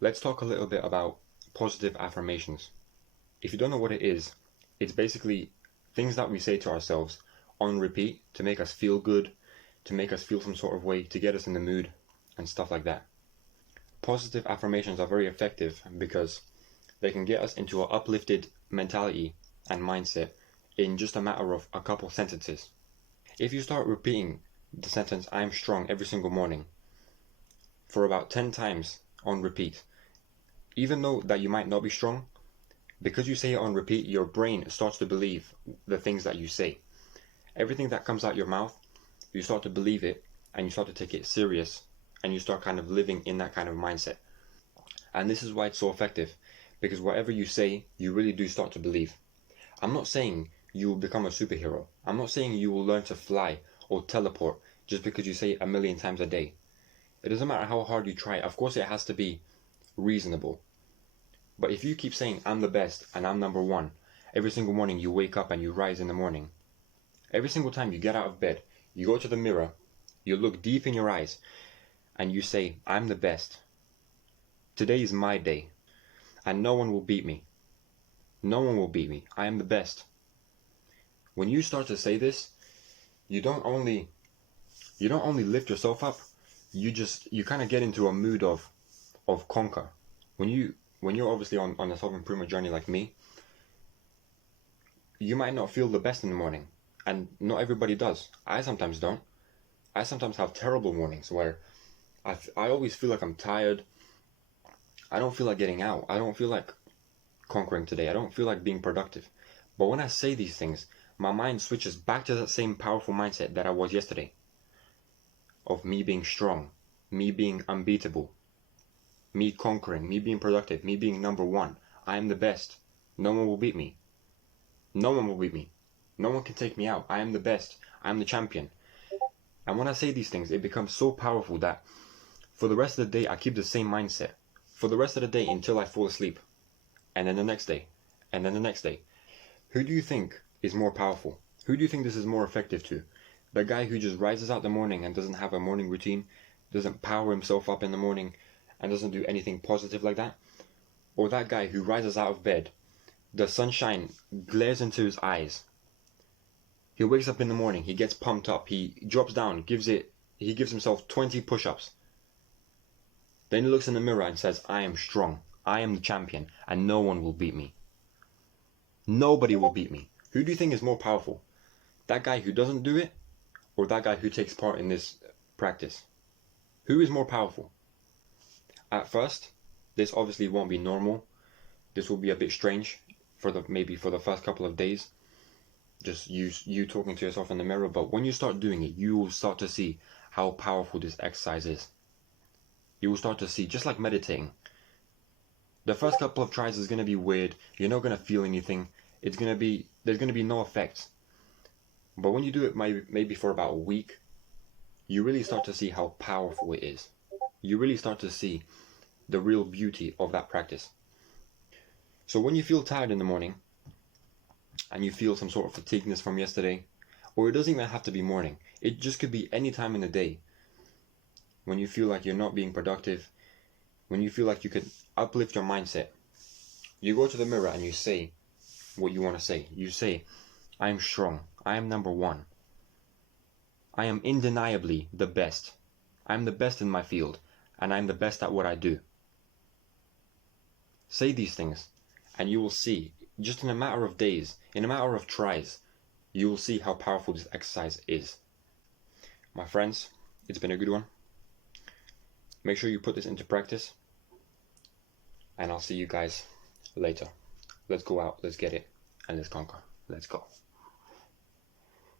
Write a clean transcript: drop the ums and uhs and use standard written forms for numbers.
Let's talk a little bit about positive affirmations. If you don't know what it is, it's basically things that we say to ourselves on repeat to make us feel good, to make us feel some sort of way, to get us in the mood, and stuff like that. Positive affirmations are very effective because they can get us into an uplifted mentality and mindset in just a matter of a couple sentences. If you start repeating the sentence, "I am strong," every single morning for about 10 times on repeat, even though that you might not be strong, because you say it on repeat, your brain starts to believe the things that you say. Everything that comes out your mouth, you start to believe it, and you start to take it serious, and you start kind of living in that kind of mindset. And this is why it's so effective, because whatever you say, you really do start to believe. I'm not saying you will become a superhero. I'm not saying you will learn to fly or teleport just because you say it a million times a day. It doesn't matter how hard you try. Of course, it has to be reasonable. But if you keep saying, "I'm the best" and "I'm number one," every single morning you wake up and you rise in the morning, every single time you get out of bed, you go to the mirror, you look deep in your eyes, and you say, "I'm the best. Today is my day, and no one will beat me. No one will beat me. I am the best." When you start to say this, you don't only lift yourself up, you kind of get into a mood of conquer. When you're obviously on a self-improvement journey like me, you might not feel the best in the morning, and not everybody does. I sometimes don't. I sometimes have terrible mornings where I always feel like I'm tired. I don't feel like getting out. I don't feel like conquering today. I don't feel like being productive. But when I say these things, my mind switches back to that same powerful mindset that I was yesterday, of me being strong, me being unbeatable, me conquering, me being productive, me being number one. I am the best. No one will beat me. No one will beat me. No one can take me out. I am the best. I am the champion. And when I say these things, it becomes so powerful that for the rest of the day, I keep the same mindset. For the rest of the day until I fall asleep. And then the next day. And then the next day. Who do you think is more powerful? Who do you think this is more effective to? The guy who just rises out the morning and doesn't have a morning routine, doesn't power himself up in the morning, and doesn't do anything positive like that? Or that guy who rises out of bed, the sunshine glares into his eyes, he wakes up in the morning, he gets pumped up, he drops down, he gives himself 20 push-ups. Then he looks in the mirror and says, "I am strong, I am the champion, and no one will beat me. Nobody will beat me." Who do you think is more powerful? That guy who doesn't do it, or that guy who takes part in this practice? Who is more powerful? At first, this obviously won't be normal. This will be a bit strange maybe for the first couple of days. Just you talking to yourself in the mirror, but when you start doing it, you will start to see how powerful this exercise is. You will start to see, just like meditating. The first couple of tries is going to be weird. You're not going to feel anything. There's going to be no effects. But when you do it maybe for about a week, you really start to see how powerful it is. You really start to see the real beauty of that practice. So when you feel tired in the morning, and you feel some sort of fatigueness from yesterday, or it doesn't even have to be morning, it just could be any time in the day, when you feel like you're not being productive, when you feel like you could uplift your mindset, you go to the mirror and you say what you want to say. You say, "I am strong, I am number one, I am undeniably the best, I am the best in my field, and I am the best at what I do." Say these things, and you will see, just in a matter of days, in a matter of tries, you will see how powerful this exercise is. My friends, it's been a good one. Make sure you put this into practice, and I'll see you guys later. Let's go out, let's get it, and let's conquer. Let's go.